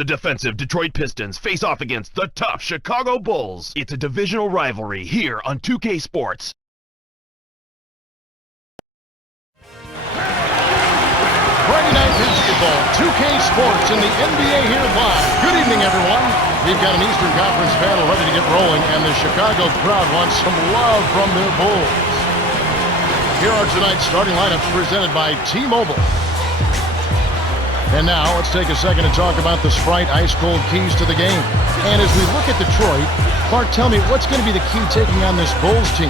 The defensive Detroit Pistons face off against the tough Chicago Bulls. It's a divisional rivalry here on 2K Sports. Friday night basketball, 2K Sports in the NBA here live. Good evening, everyone. We've got an Eastern Conference battle ready to get rolling, and the Chicago crowd wants some love from their Bulls. Here are tonight's starting lineups presented by T-Mobile. And now, let's take a second to talk about the Sprite ice-cold keys to the game. And as we look at Detroit, Clark, tell me, what's going to be the key taking on this Bulls team?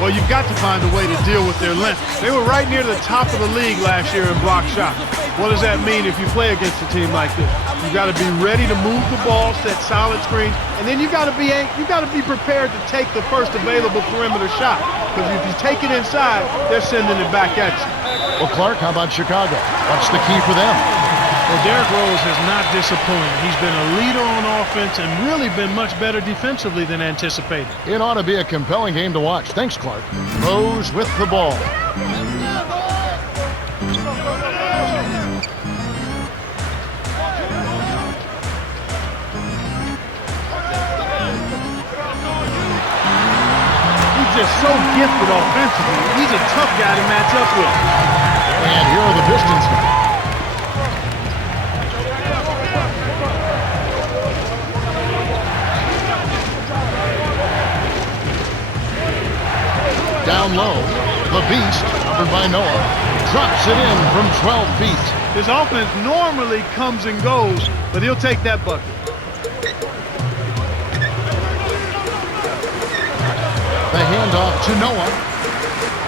Well, you've got to find a way to deal with their length. They were right near the top of the league last year in block shot. What does that mean if you play against a team like this? You've got to be ready to move the ball, set solid screens, and then you've got to be prepared to take the first available perimeter shot. Because if you take it inside, they're sending it back at you. Well, Clark, how about Chicago? What's the key for them? Well, Derrick Rose has not disappointed. He's been a leader on offense and really been much better defensively than anticipated. It ought to be a compelling game to watch. Thanks, Clark. Rose with the ball. He's just so gifted offensively. He's a tough guy to match up with. And here are the Pistons now. Down low, the Beast, covered by Noah, drops it in from 12 feet. His offense normally comes and goes, but he'll take that bucket. The handoff to Noah,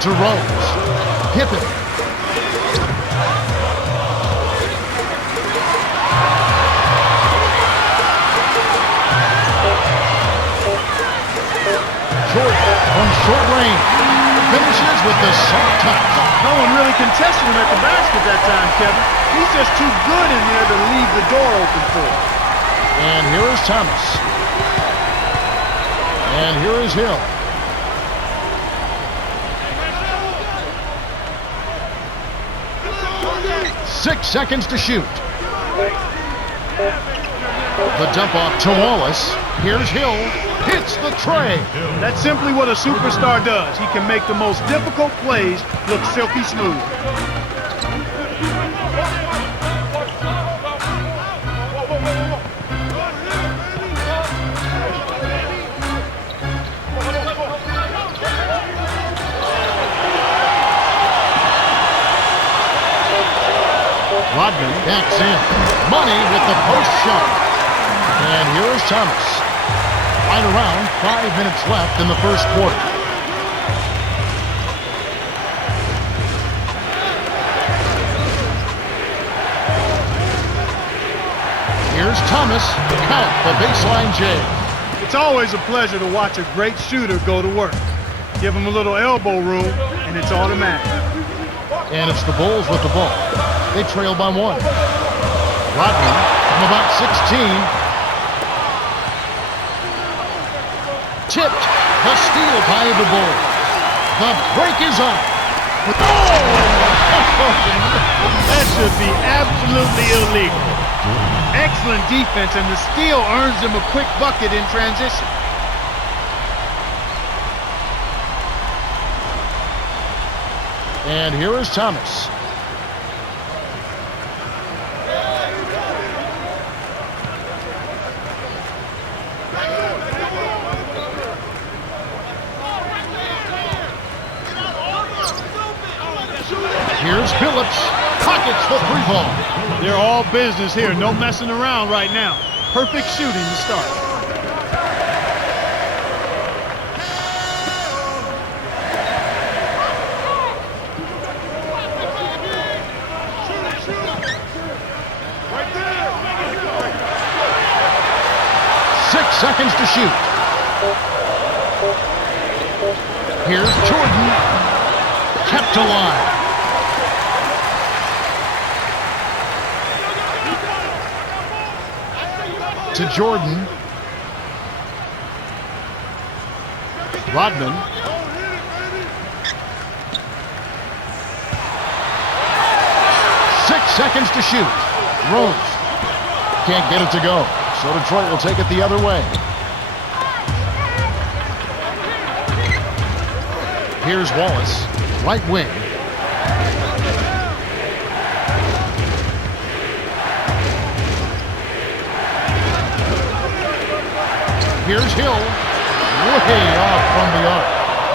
to Rose, Pippen. Jordan from short range. Finishes with the soft touch. No one really contested him at the basket that time, Kevin. He's just too good in there to leave the door open for him. And here is Thomas. And here is Hill. Six seconds to shoot. The dump off to Wallace. Here's Hill. Hits the tray. That's simply what a superstar does. He can make the most difficult plays look silky smooth. Rodman backs in. Money with the post shot. And here is Thomas. Right around 5 minutes left in the first quarter. Here's Thomas. Count the baseline J. It's always a pleasure to watch a great shooter go to work. Give him a little elbow room, and it's automatic. And it's the Bulls with the ball. They trail by one. Rodman from about 16. Tipped. The steal by the Bulls. The break is up. Oh! That should be absolutely illegal. Excellent defense, and the steal earns him a quick bucket in transition. And here is Thomas. Here's Phillips. Pockets the three ball. They're all business here. No messing around right now. Perfect shooting to start. Right there. 6 seconds to shoot. Here's Jordan. Kept alive. To Jordan. Rodman. 6 seconds to shoot. Rose. Can't get it to go. So Detroit will take it the other way. Here's Wallace, right wing. Here's Hill, way off from the arc.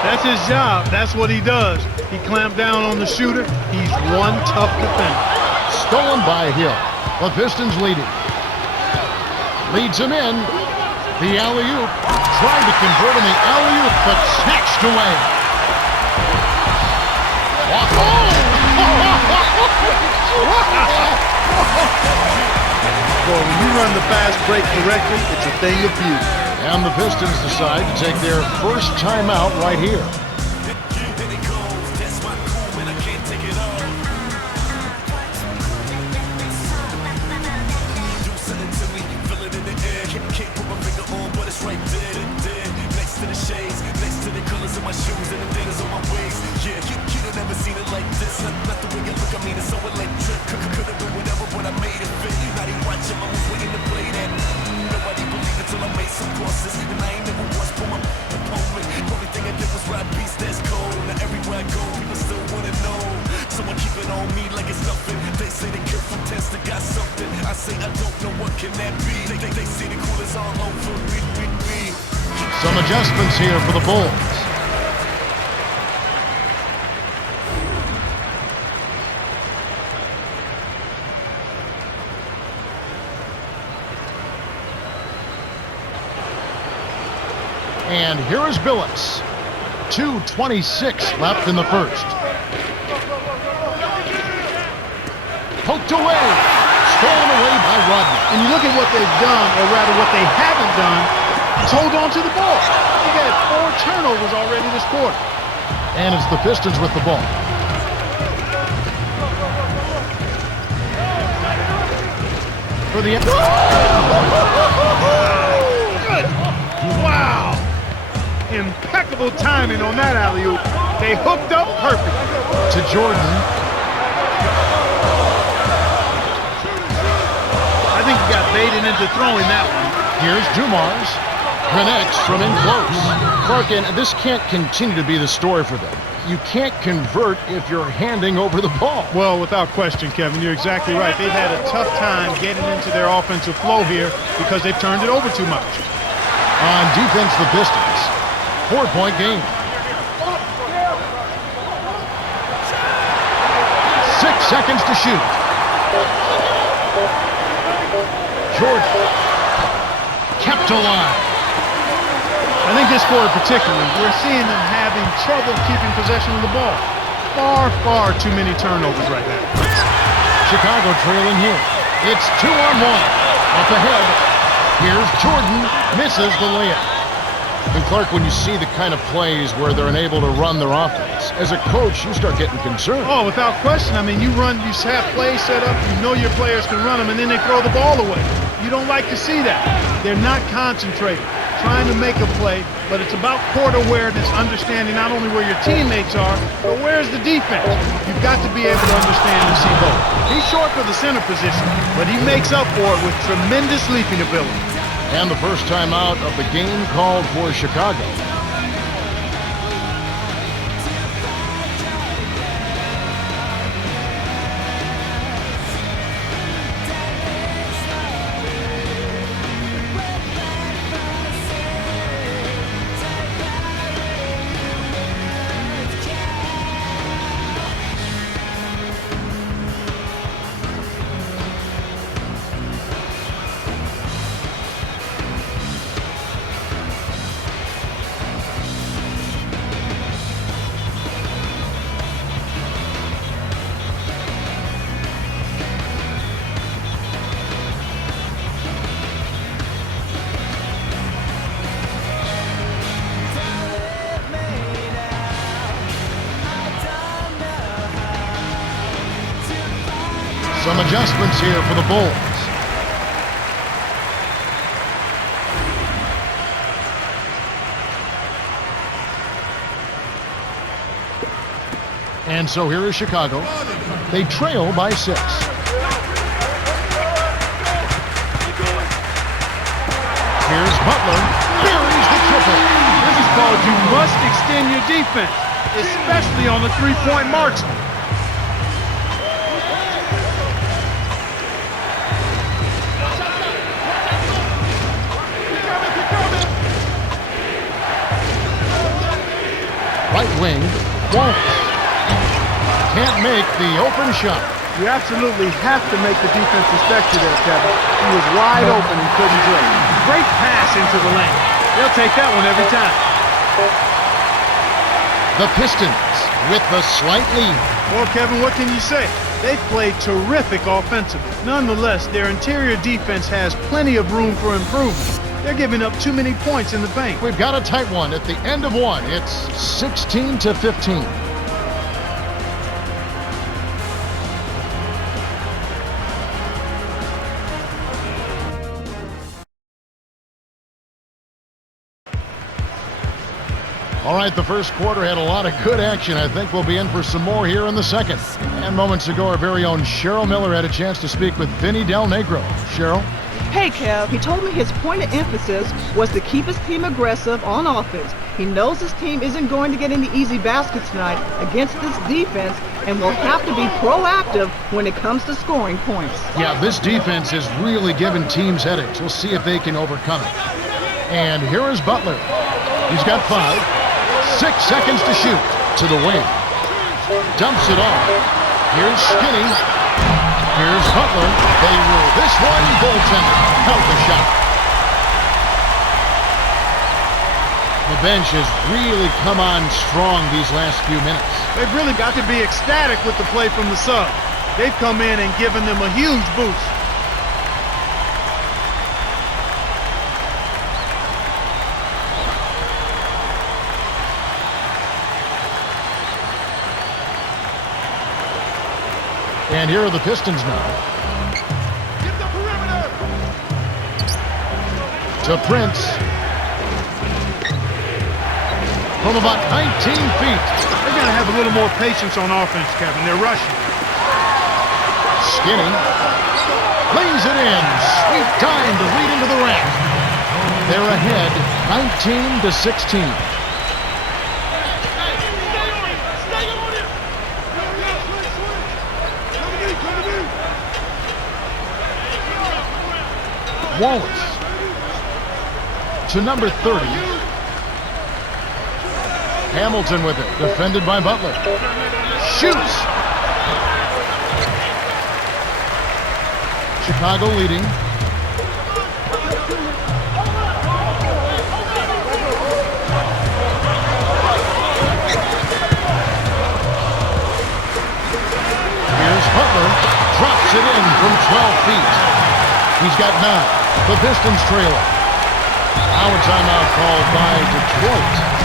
That's his job. That's what he does. He clamped down on the shooter. He's one tough defender. Stolen by Hill. The Pistons leading. Leads him in. The alley-oop. Trying to convert on the alley-oop, but snatched away. Boy, when you run the fast break correctly, it's a thing of beauty. And the Pistons decide to take their first timeout right here. Some adjustments here for the Bulls. And here is Billups. 2:26 left in the first. Poked away. Stolen away by Rodney. And you look at what they've done, or rather what they haven't done, is hold on to the ball. They had 4 turnovers already this quarter. And it's the Pistons with the ball. For the... Good. Wow. Impeccable timing on that alley-oop. They hooked up perfect. To Jordan. I think he got baited into throwing that one. Here's Dumars. Connects from in close. Clark, and this can't continue to be the story for them. You can't convert if you're handing over the ball. Well, without question, Kevin, you're exactly right. They've had a tough time getting into their offensive flow here because they've turned it over too much. On defense, the Pistons. 4-point game. 6 seconds to shoot. Jordan. Kept alive. I think this quarter particularly, we're seeing them having trouble keeping possession of the ball. Far too many turnovers right now. Chicago trailing here. It's 2-on-1. Up ahead. Here's Jordan. Misses the layup. And Clark, when you see the kind of plays where they're unable to run their offense, as a coach, you start getting concerned. Oh, without question. I mean, you have plays set up, you know your players can run them, and then they throw the ball away. You don't like to see that. They're not concentrated, trying to make a play, but it's about court awareness, understanding not only where your teammates are, but where's the defense. You've got to be able to understand and see both. He's short for the center position, but he makes up for it with tremendous leaping ability. And the first time out of the game called for Chicago. Some adjustments here for the Bulls. And so here is Chicago. They trail by 6. Here's Butler. Buries the triple. This is called you must extend your defense, especially on the three-point marksman. Right wing, Wallace. Can't make the open shot. You absolutely have to make the defense respect you there, Kevin. He was wide open and couldn't dribble. Great pass into the lane. They'll take that one every time. The Pistons with the slight lead. Well, Kevin, what can you say? They've played terrific offensively. Nonetheless, their interior defense has plenty of room for improvement. They're giving up too many points in the paint. We've got a tight one at the end of one. It's 16-15. All right, the first quarter had a lot of good action. I think we'll be in for some more here in the second. And moments ago, our very own Cheryl Miller had a chance to speak with Vinny Del Negro. Cheryl? Hey, Kev, he told me his point of emphasis was to keep his team aggressive on offense. He knows his team isn't going to get any easy baskets tonight against this defense and will have to be proactive when it comes to scoring points. Yeah, this defense has really given teams headaches. We'll see if they can overcome it. And here is Butler. He's got 5. 6 seconds to shoot. To the wing. Dumps it off. Here's Skinny. Here's Butler. They rule this one. Goaltender. Held the shot. The bench has really come on strong these last few minutes. They've really got to be ecstatic with the play from the sub. They've come in and given them a huge boost. And here are the Pistons now. Get the perimeter! To Prince. From about 19 feet. They're going to have a little more patience on offense, Kevin. They're rushing. Skinny. Lays it in. Sweet time to lead into the rack. They're ahead 19-16. Wallace to number 30. Hamilton with it, defended by Butler. Shoots! Chicago leading. Here's Butler, drops it in from 12 feet. He's got 9. The Pistons trailer. Now a timeout called by Detroit.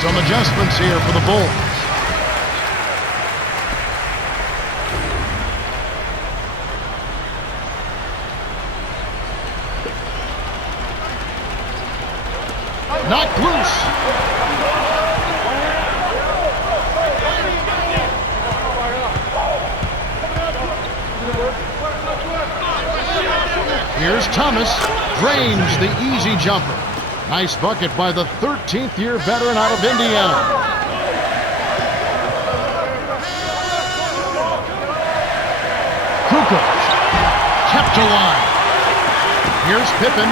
Some adjustments here for the Bulls. Knocked loose. Here's Thomas. Drains the easy jumper. Nice bucket by the 13th year veteran out of Indiana. Kukoc kept alive. Here's Pippen.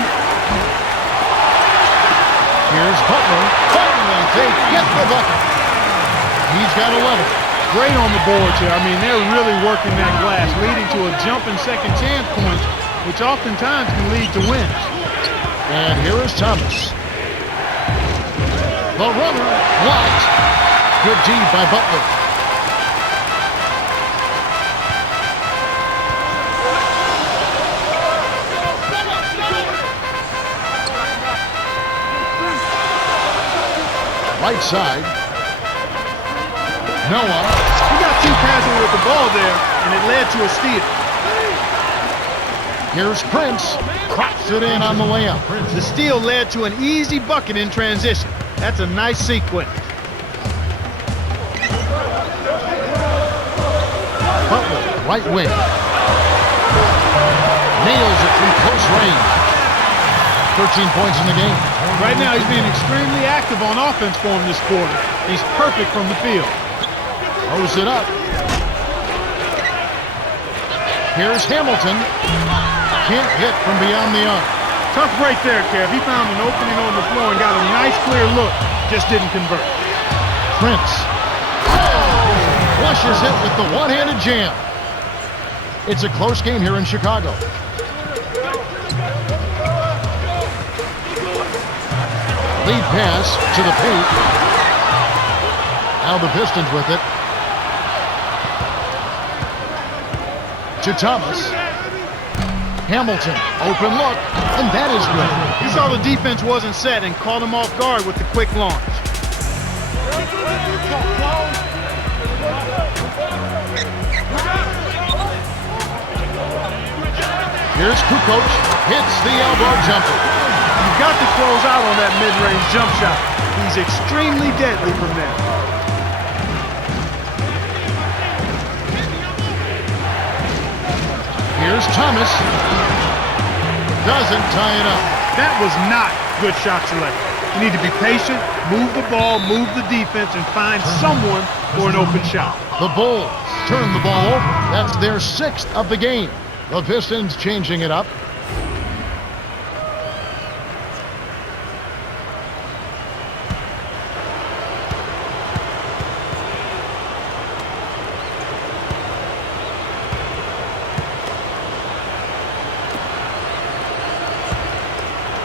Here's Butler. Finally, they get the bucket. He's got 11. Great on the boards here. I mean, they're really working that glass, leading to a jump and second chance points, which oftentimes can lead to wins. And here is Thomas. The runner blocked. Good D by Butler. Right side. Noah. He got too casual with the ball there, and it led to a steal. Here's Prince. Crops it in on the layup. The steal led to an easy bucket in transition. That's a nice sequence. Butler, right wing. Nails it from close range. 13 points in the game. Right now, he's being extremely active on offense for him this quarter. He's perfect from the field. Throws it up. Here's Hamilton. Can't hit from beyond the arc. Tough break there, Kev. He found an opening on the floor and got a nice clear look. Just didn't convert. Prince. Flushes it with the one-handed jam. It's a close game here in Chicago. Lead pass to the paint. Now the Pistons with it. To Thomas. Hamilton, open look, and that is good. He saw the defense wasn't set and caught him off guard with the quick launch. Here's Kukoc, hits the elbow jumper. You've got to close out on that mid-range jump shot. He's extremely deadly from there. Here's Thomas. Doesn't tie it up. That was not good shot selection. You need to be patient, move the ball, move the defense, and find someone for an open shot. The Bulls turn the ball over. That's their 6th of the game. The Pistons changing it up.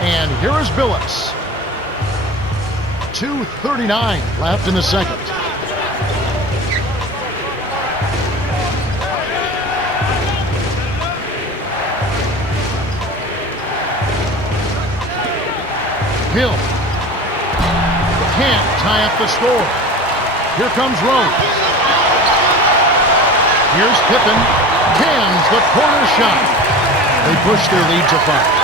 And here is Billups. 2:39 left in the second. Hill. Can't tie up the score. Here comes Rose. Here's Pippen. Cans the corner shot. They push their lead to 5.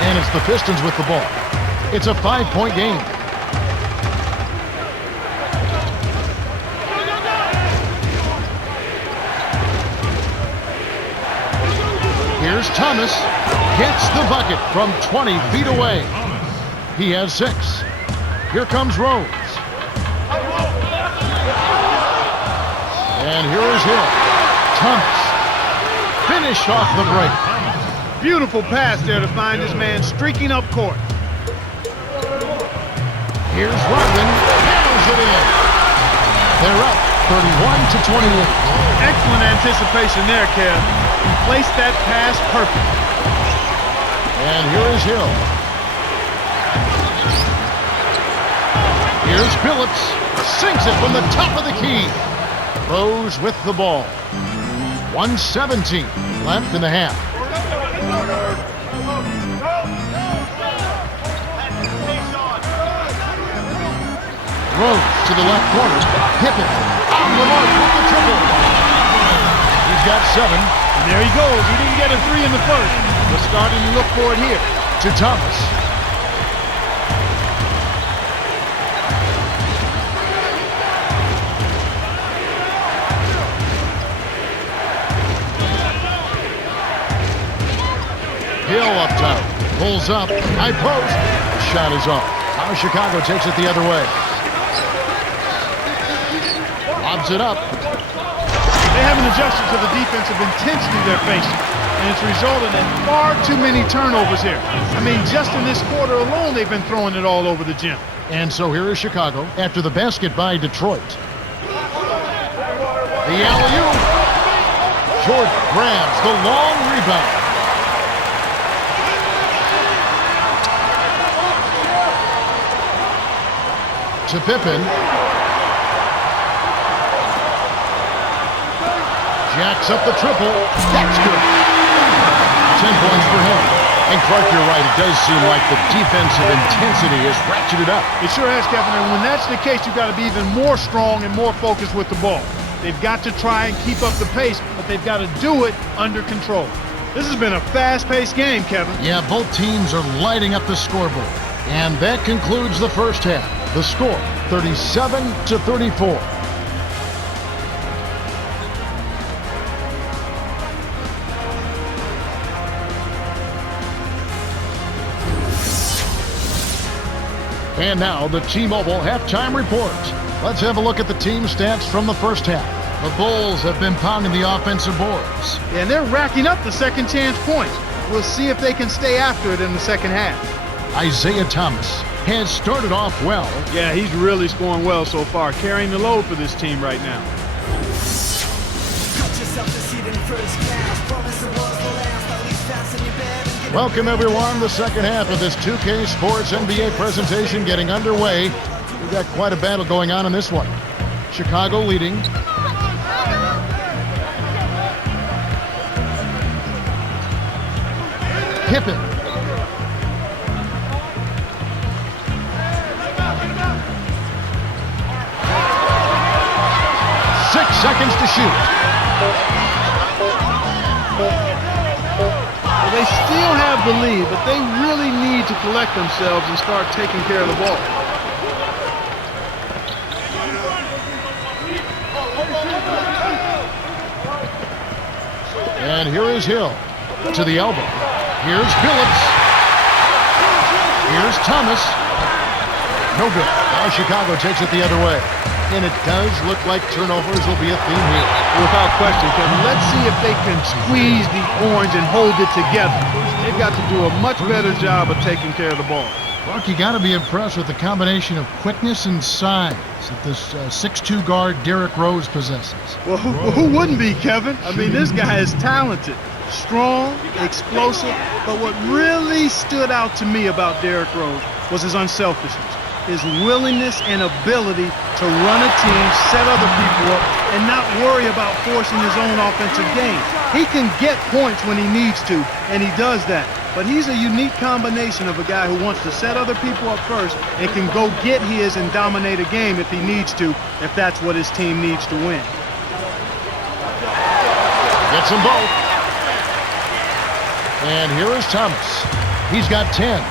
And it's the Pistons with the ball. It's a 5-point game. Here's Thomas. Gets the bucket from 20 feet away. He has 6. Here comes Rose. And here is Hill. Thomas. Finished off the break. Beautiful pass there to find his man streaking up court. Here's Rodman. Hammers it in. They're up 31-28. Excellent anticipation there, Kev. He placed that pass perfect. And here is Hill. Here's Billups. Sinks it from the top of the key. Rose with the ball. 1:17 left in the half. Rose to the left corner. Pippen on the mark with the triple. He's got 7. And there he goes. He didn't get a 3 in the first, but starting to look for it here. To Thomas. Hill up top. Pulls up. High post. Shot is off. Now Chicago takes it the other way. Lobs it up. They haven't adjusted to the defensive intensity they're facing, and it's resulted in far too many turnovers here. I mean, just in this quarter alone, they've been throwing it all over the gym. And so here is Chicago after the basket by Detroit. The alley-oop. Jordan grabs the long rebound. To Pippen. Jacks up the triple. That's good. 10 points for him. And Clark, you're right. It does seem like the defensive intensity is ratcheted up. It sure has, Kevin. And when that's the case, you've got to be even more strong and more focused with the ball. They've got to try and keep up the pace, but they've got to do it under control. This has been a fast-paced game, Kevin. Yeah, both teams are lighting up the scoreboard. And that concludes the first half. The score, 37-34. And now the T-Mobile halftime report. Let's have a look at the team stats from the first half. The Bulls have been pounding the offensive boards. And they're racking up the second chance points. We'll see if they can stay after it in the second half. Isaiah Thomas has started off well. Yeah, he's really scoring well so far, carrying the load for this team right now. Welcome, everyone. The second half of this 2K Sports NBA presentation getting underway. We've got quite a battle going on in this one. Chicago leading. Pippen. Seconds to shoot. Well, they still have the lead, but they really need to collect themselves and start taking care of the ball. And here is Hill to the elbow. Here's Phillips. Here's Thomas. No good. Now Chicago takes it the other way. And it does look like turnovers will be a theme here. Without question, Kevin. Let's see if they can squeeze the orange and hold it together. They've got to do a much better job of taking care of the ball. Mark, you got to be impressed with the combination of quickness and size that this 6'2 guard Derrick Rose possesses. Well, who wouldn't be, Kevin? I mean, this guy is talented, strong, explosive. But what really stood out to me about Derrick Rose was his unselfishness. His willingness and ability to run a team, set other people up, and not worry about forcing his own offensive game. He can get points when he needs to, and he does that. But he's a unique combination of a guy who wants to set other people up first and can go get his and dominate a game if he needs to, if that's what his team needs to win. Gets them both. And here is Thomas. He's got 10.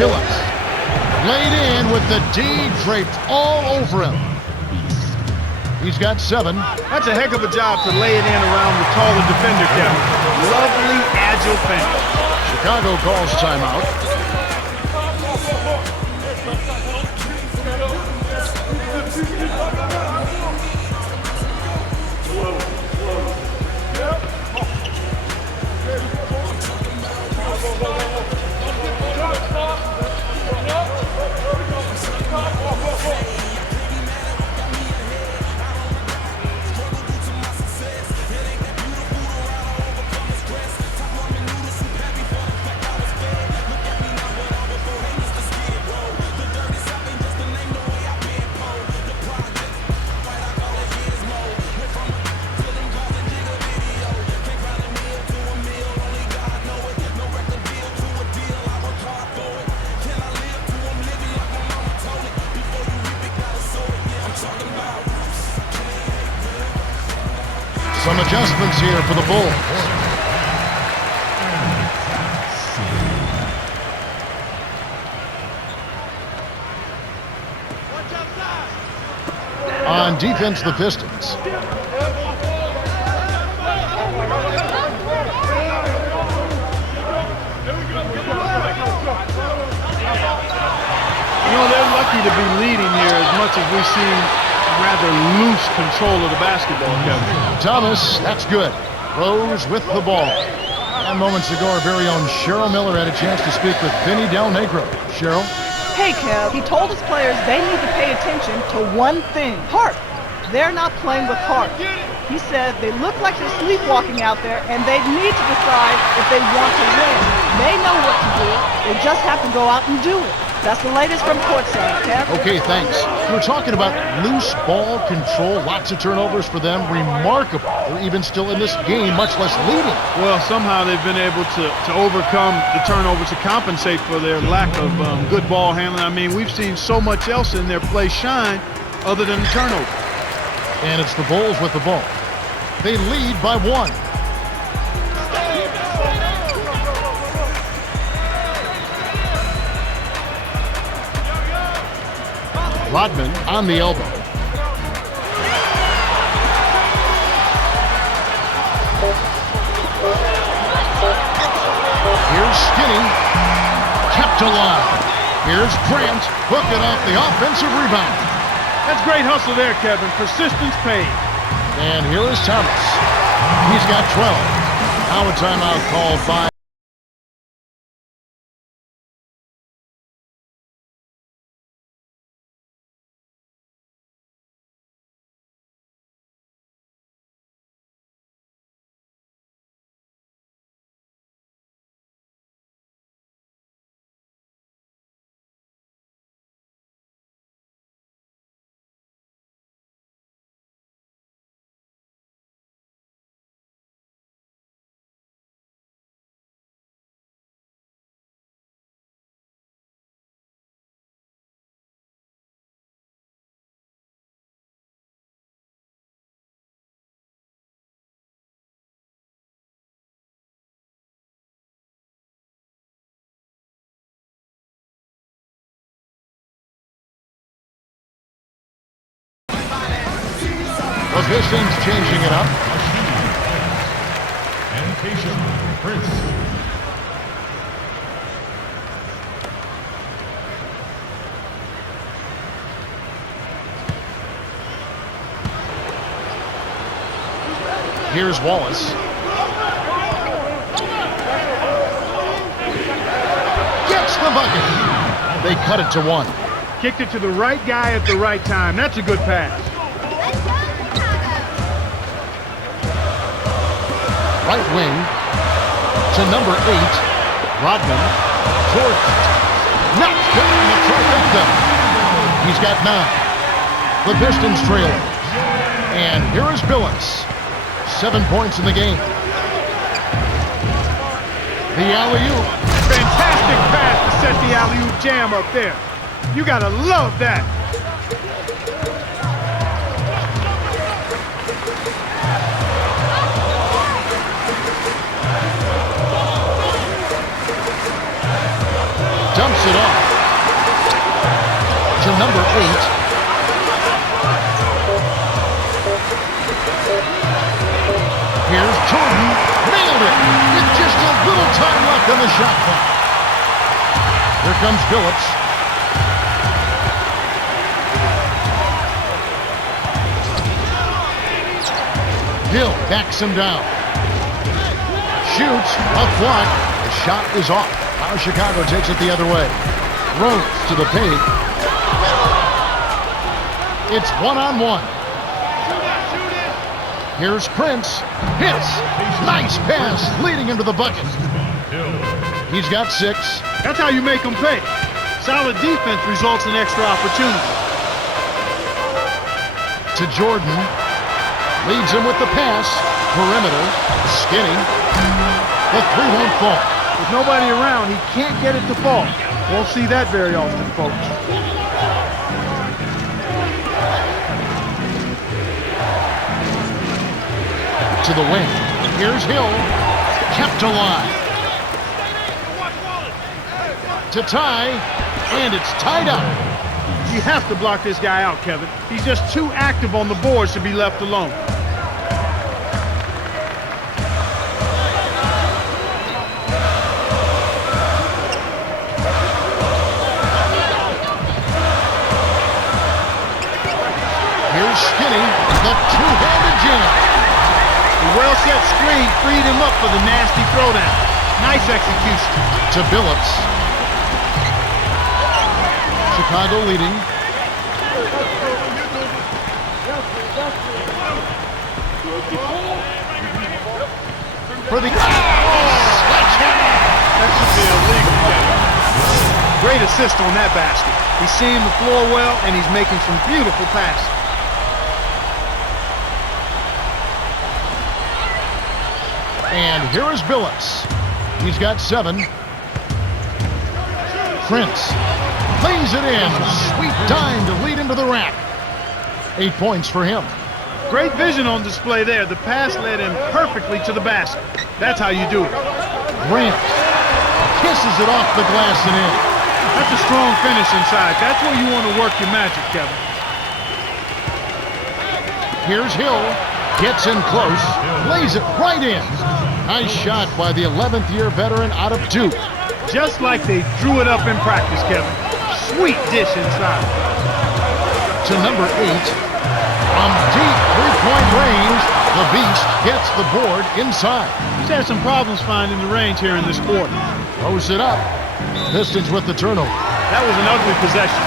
Phillips laid in with the D draped all over him. He's got 7. That's a heck of a job to lay it in around the taller defender, Kevin. Lovely, agile finish. Chicago calls timeout. Some adjustments here for the Bulls. defense, the Pistons. You know, they're lucky to be leading here as much as we've seen rather loose control of the basketball, Kevin. Thomas, that's good. Rose with the ball. And moments ago, our very own Cheryl Miller had a chance to speak with Vinny Del Negro. Cheryl? Hey, Kev, he told his players they need to pay attention to one thing, heart. They're not playing with heart. He said they look like they're sleepwalking out there, and they need to decide if they want to win. They know what to do. They just have to go out and do it. That's the latest from courtside, Kev. Okay, thanks. We're talking about loose ball control, lots of turnovers for them. Remarkable. They're even still in this game, much less leading. Well, somehow they've been able to overcome the turnovers to compensate for their lack of good ball handling. I mean, we've seen so much else in their play shine other than the turnover. And it's the Bulls with the ball. They lead by 1. Rodman on the elbow. Here's Skinny, kept alive. Here's Grant, hooking off the offensive rebound. That's great hustle there, Kevin. Persistence paid. And here is Thomas. He's got 12. Now a timeout called by the Pistons changing it up. And Keisha Prince. Here's Wallace. Gets the bucket. They cut it to 1. Kicked it to the right guy at the right time. That's a good pass. Right wing to number 8, Rodman. Jordan. Not getting the trifecta. He's got 9. The Pistons trail. And here is Billups. 7 points in the game. The alley-oop. Fantastic pass to set the alley-oop jam up there. You gotta love that. Dumps it off to number 8. Here's Jordan. Nailed it. With just a little time left on the shot clock. Here comes Billups. Hill backs him down. Shoots. A block. The shot is off. Now Chicago takes it the other way. Rose to the paint. It's 1-on-1. Here's Prince. Hits. Nice pass leading him to the bucket. He's got 6. That's how you make them pay. Solid defense results in extra opportunity. To Jordan. Leads him with the pass. Perimeter. Skinny. The 3 won't fall. With nobody around, he can't get it to fall. Won't see that very often, folks. To the wing. Here's Hill. Kept alive. To tie. And it's tied up. You have to block this guy out, Kevin. He's just too active on the boards to be left alone. Here's Skinny, the two-handed jam. The well-set screen freed him up for the nasty throwdown. Nice execution. To Billups. Chicago leading. For the sledgehammer. That should be illegal, Kevin. Great assist on that basket. He's seeing the floor well, and he's making some beautiful passes. And here is Billups. He's got 7. Prince lays it in. Sweet dime to lead into the rack. 8 points for him. Great vision on display there. The pass led him perfectly to the basket. That's how you do it. Grant kisses it off the glass and in. That's a strong finish inside. That's where you want to work your magic, Kevin. Here's Hill. Gets in close. Lays it right in. Nice shot by the 11th year veteran out of Duke. Just like they drew it up in practice, Kevin. Sweet dish inside. To number 8. From deep three-point range, the Beast gets the board inside. He's had some problems finding the range here in this quarter. Throws it up. Pistons with the turnover. That was an ugly possession.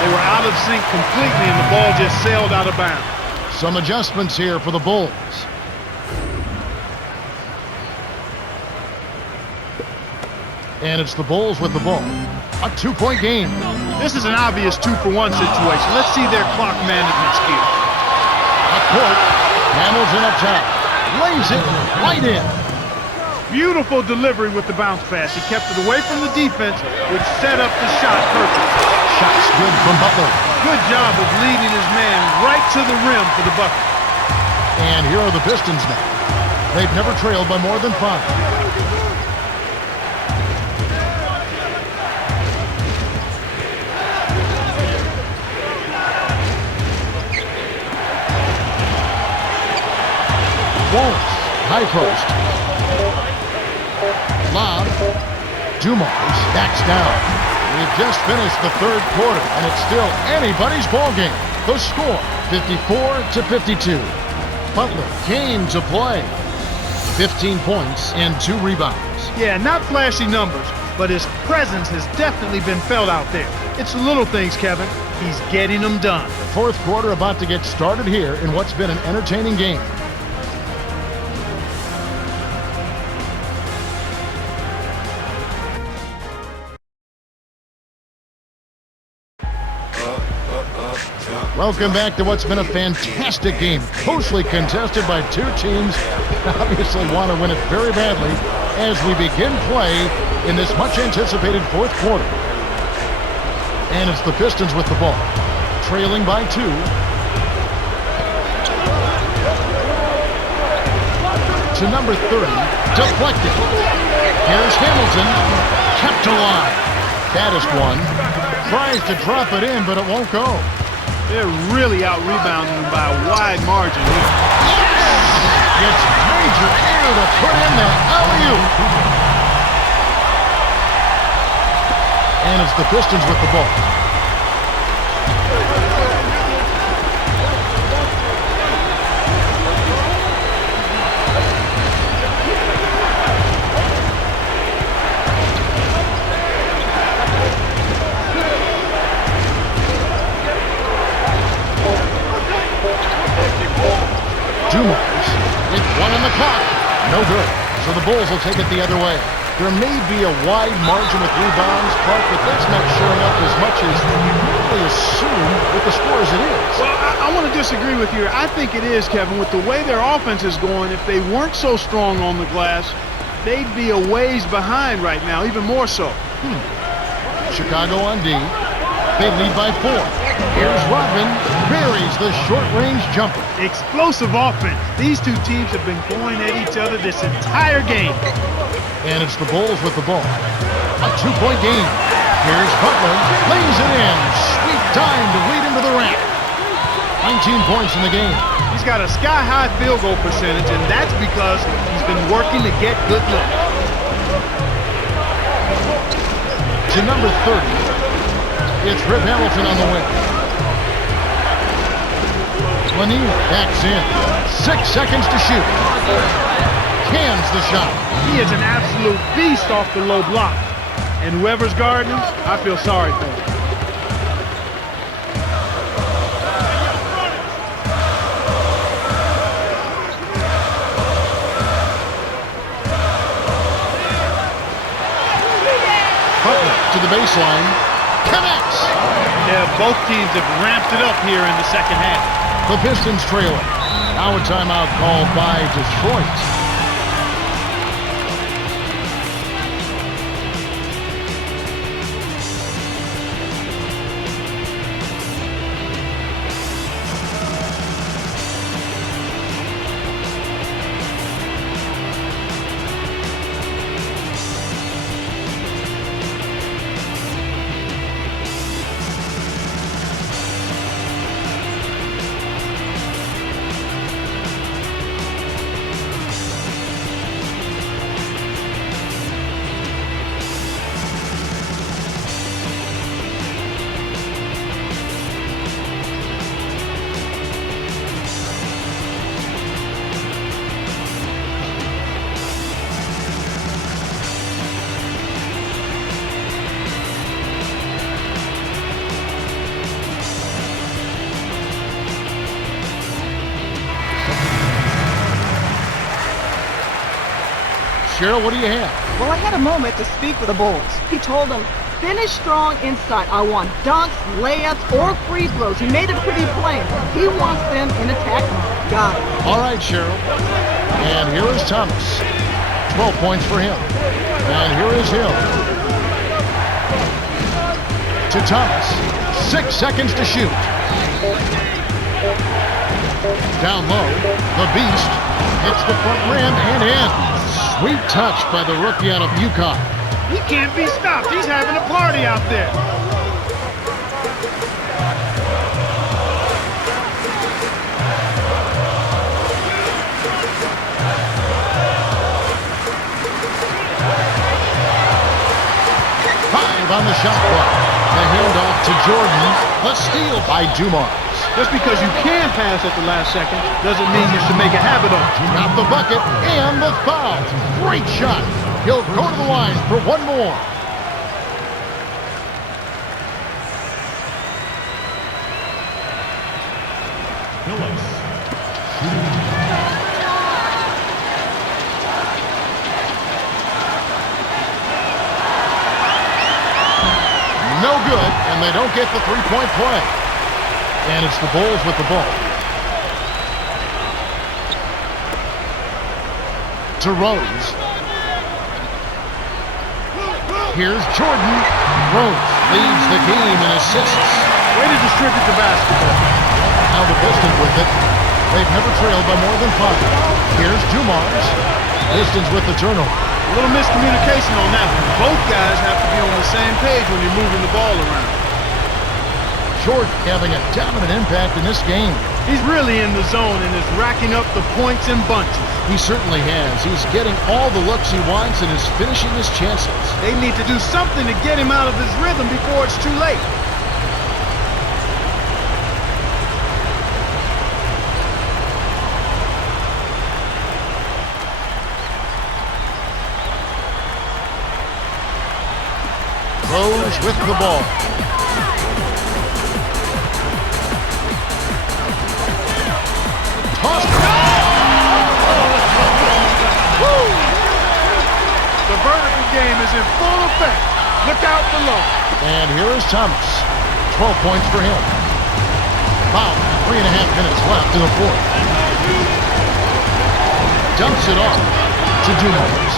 They were out of sync completely, and the ball just sailed out of bounds. Some adjustments here for the Bulls. And it's the Bulls with the ball. A 2-point game. This is an obvious 2-for-1 situation. Let's see their clock management skill. Up court. Hamilton up top. Lays it right in. Beautiful delivery with the bounce pass. He kept it away from the defense, which set up the shot perfect. Shot's good from Butler. Good job of leading his man right to the rim for the bucket. And here are the Pistons now. They've never trailed by more than 5. Wallace, high post. Lob. Dumars backs down. We've just finished the third quarter, and it's still anybody's ball game. The score, 54-52. Butler came to play. 15 points and 2 rebounds. Yeah, not flashy numbers, but his presence has definitely been felt out there. It's the little things, Kevin. He's getting them done. The fourth quarter about to get started here in what's been an entertaining game. Welcome back to what's been a fantastic game, closely contested by 2 teams that obviously want to win it very badly as we begin play in this much-anticipated fourth quarter. And it's the Pistons with the ball, trailing by 2. To number 30, deflected. Here's Hamilton, kept alive. Baddest one, tries to drop it in, but it won't go. They're really out-rebounding him by a wide margin here. Gets major air to put in that alley-oop. And it's the Pistons with the ball. Dumars with 1 on the clock. No good. So the Bulls will take it the other way. There may be a wide margin with rebounds, Clark, but that's not showing up as much as you really assume with the score as it is. Well, I want to disagree with you. I think it is, Kevin. With the way their offense is going, if they weren't so strong on the glass, they'd be a ways behind right now, even more so. Chicago on D. They lead by 4. Here's Rodman, buries the short-range jumper. Explosive offense. These 2 teams have been going at each other this entire game. And it's the Bulls with the ball. A 2-point game. Here's Butler, lays it in. Sweet Time to lead him to the rack. 19 points in the game. He's got a sky-high field goal percentage, and that's because he's been working to get good looks. To number 30, it's Rip Hamilton on the wing. Lanier backs in. 6 seconds to shoot. Cans the shot. He is an absolute beast off the low block. And whoever's guarding him, I feel sorry for him. To the baseline, connects. Yeah, both teams have ramped it up here in the second half. The Pistons trailing. Now a timeout called by Detroit. Cheryl, what do you have? Well, I had a moment to speak with the Bulls. He told them, finish strong inside. I want dunks, layups, or free throws. He made it pretty plain. He wants them in attack mode. Got it. All right, Cheryl. And here is Thomas. 12 points for him. And here is Hill. To Thomas. 6 seconds to shoot. Down low, the Beast hits the front rim and in. Sweet touch by the rookie out of UConn. He can't be stopped. He's having a party out there. Five on the shot clock. The handoff to Jordan. The steal by Dumars. Just because you can pass at the last second doesn't mean you should make a habit of it. Got the bucket and the foul. Great shot. He'll go to the line for one more. Phillips. No good, and they don't get the three-point play. And it's the Bulls with the ball. To Rose. Here's Jordan. Rose leads the game in assists. Way to distribute the basketball. Now the Pistons with it. They've never trailed by more than 5. Here's Dumars. Pistons with the turnover. A little miscommunication on that one. Both guys have to be on the same page when you're moving the ball around. Jordan having a dominant impact in this game. He's really in the zone and is racking up the points in bunches. He certainly has. He's getting all the looks he wants and is finishing his chances. They need to do something to get him out of his rhythm before it's too late. Rose with the ball. Tossed. The vertical game is in full effect. Look out below. And here is Thomas. 12 points for him. About 3.5 minutes left in the fourth. Dumps it off to Dumars.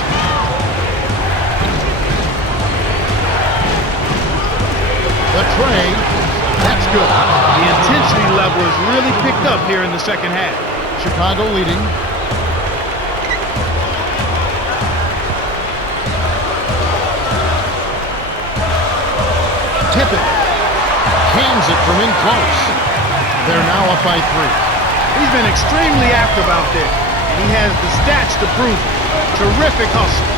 The tray, that's good. The intensity level has really picked up here in the second half. Chicago leading. Tip it. Cans nails it from in close. They're now up by 3. He's been extremely active out there, and he has the stats to prove it. Terrific hustle.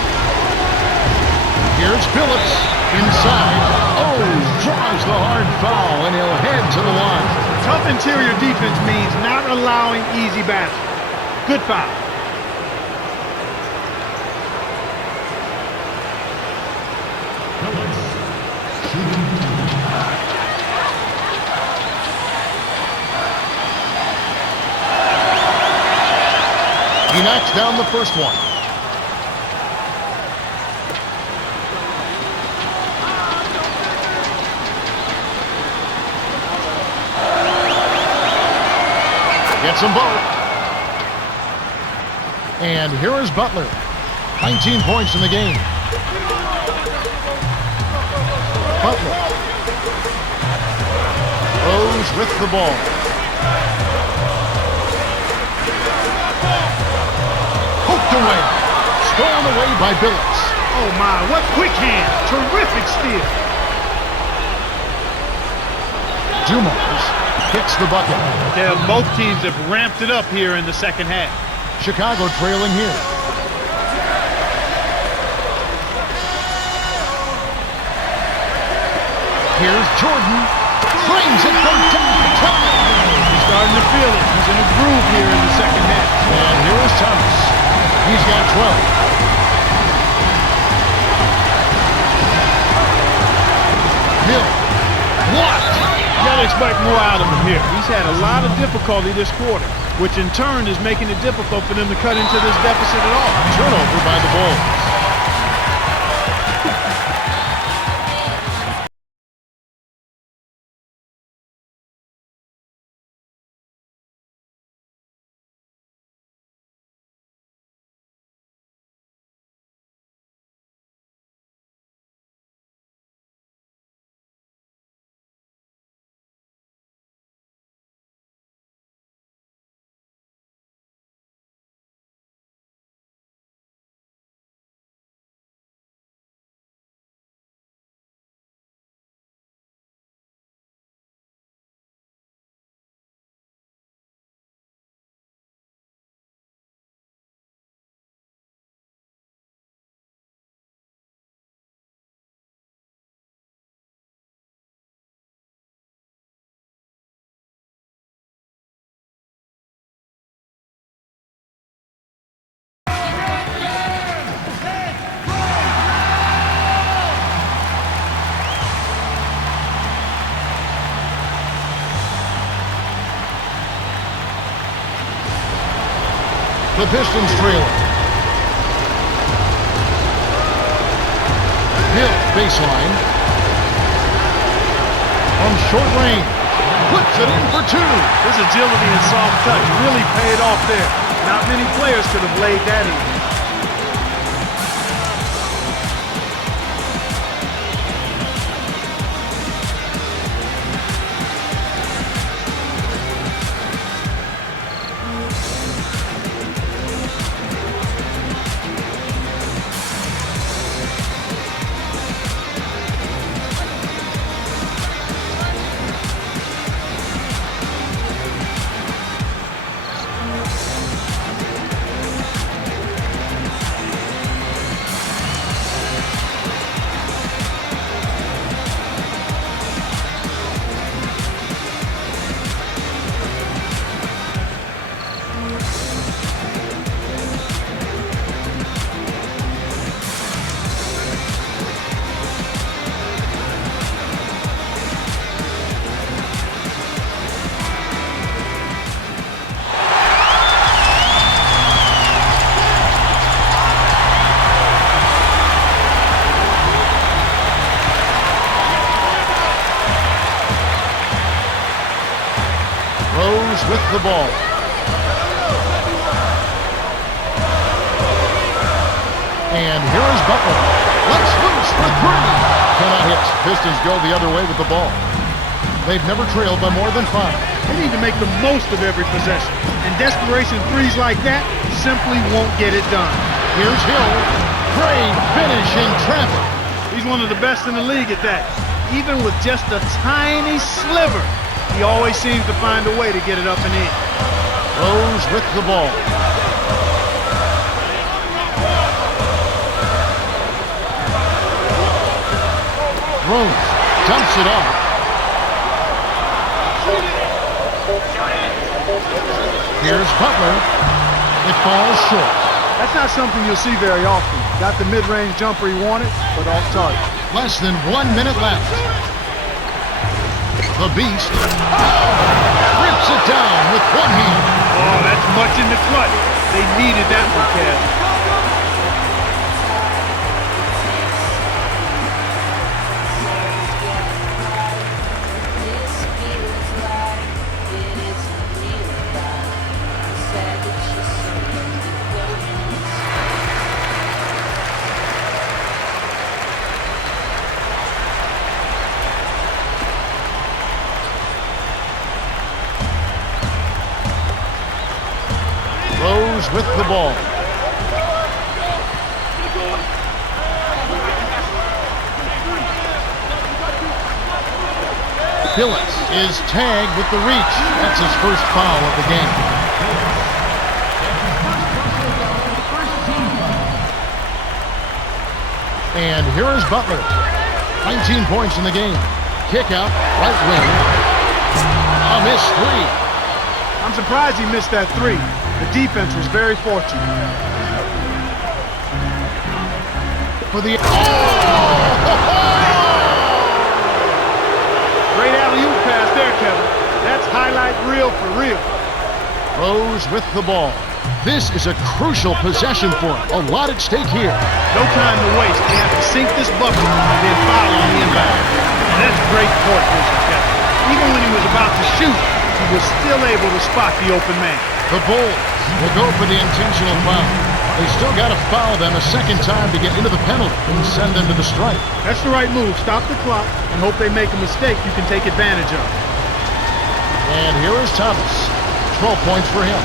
Here's Phillips inside. Oh, draws the hard foul, and he'll head to the line. Tough interior defense means not allowing easy baskets. Good foul. He knocks down the first one. Gets them both. And here is Butler. 19 points in the game. Butler. Rose with the ball. Hooked away. Stolen away by Billups. Oh my, what quick hand. Terrific steal. Dumars hits the bucket. Yeah, both teams have ramped it up here in the second half. Chicago trailing here. Here's Jordan. Frames it from downtown. He's starting to feel it. He's in a groove here in the second half. And here is Thomas. He's got 12. Hill. Blocked. You gotta expect more out of him here. He's had a lot of difficulty this quarter, which in turn is making it difficult for them to cut into this deficit at all. Turnover by the Bulls. The Pistons trailing. Hill, baseline. From short range. Puts it in for 2. His agility and soft touch really paid off there. Not many players could have laid that in. With the ball. And here is Butler. Let's loose for 3. Cannot hit. Pistons go the other way with the ball. They've never trailed by more than 5. They need to make the most of every possession. And desperation threes like that simply won't get it done. Here's Hill. Great finish in traffic. He's one of the best in the league at that. Even with just a tiny sliver, he always seems to find a way to get it up and in. Rose with the ball. Rose dumps it off. Here's Butler. It falls short. That's not something you'll see very often. Got the mid-range jumper he wanted, but off target. Less than 1 minute left. The Beast rips it down with one hand. Oh, that's much in the clutch. They needed that one, Kev. Rose with the ball. Phillips is tagged with the reach. That's his first foul of the game. And here is Butler. 19 points in the game. Kick out, right wing. A missed three. I'm surprised he missed that three. The defense was very fortunate. For the Great alley-oop pass there, Kevin. That's highlight reel for real. Rose with the ball. This is a crucial possession for him. A lot at stake here. No time to waste. They have to sink this bucket and then foul on the inbound. And that's great court vision, Kevin. Even when he was about to shoot, he was still able to spot the open man. The Bulls will go for the intentional foul. They still got to foul them a second time to get into the penalty and send them to the stripe. That's the right move. Stop the clock and hope they make a mistake you can take advantage of. And here is Thomas. 12 points for him.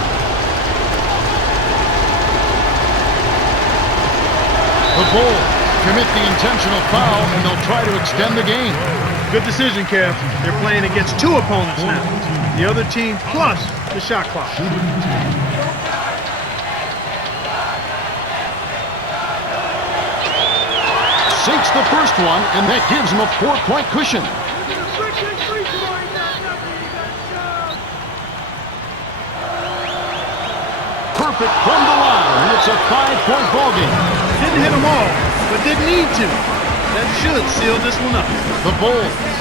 The Bulls commit the intentional foul, and they'll try to extend the game. Good decision, Kev. They're playing against two opponents now. The other team plus the shot clock. Sinks the first one, and that gives him a 4-point cushion. Perfect from the line. It's a 5-point ball game. Didn't hit them all, but didn't need to. That should seal this one up. The Bulls.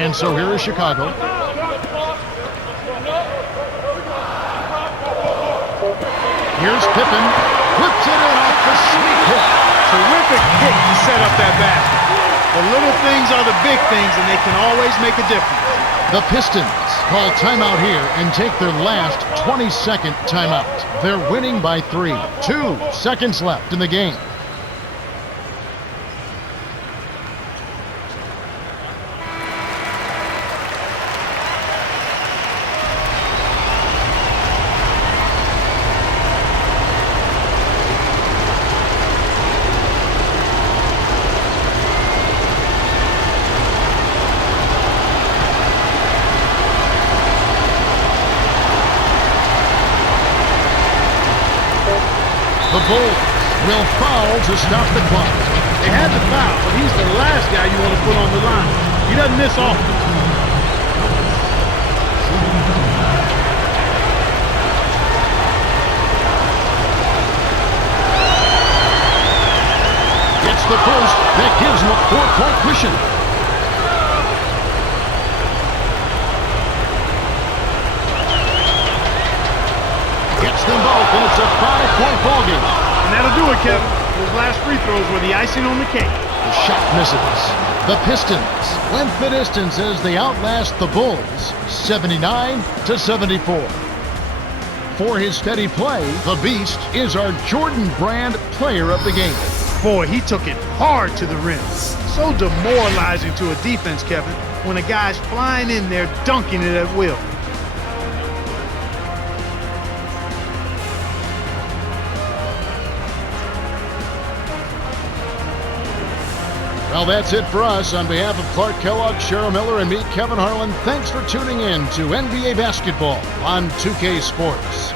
And so here is Chicago. Here's Pippen. Whips it in off the sneak hit. Terrific pick to set up that basket. The little things are the big things, and they can always make a difference. The Pistons call timeout here and take their last 20-second timeout. They're winning by 3. 2 seconds left in the game. The Bulls will foul to stop the clock. They had the foul, but he's the last guy you want to put on the line. He doesn't miss often. Gets the first. That gives him a 4-point cushion. Gets them both, and it's a 5-point ball game. And that'll do it, Kevin. Those last free throws were the icing on the cake. The shot misses. The Pistons went the distance as they outlast the Bulls, 79-74. For his steady play, the Beast is our Jordan Brand Player of the Game. Boy, he took it hard to the rim. So demoralizing to a defense, Kevin, when a guy's flying in there dunking it at will. Well, that's it for us. On behalf of Clark Kellogg, Cheryl Miller, and me, Kevin Harlan, thanks for tuning in to NBA Basketball on 2K Sports.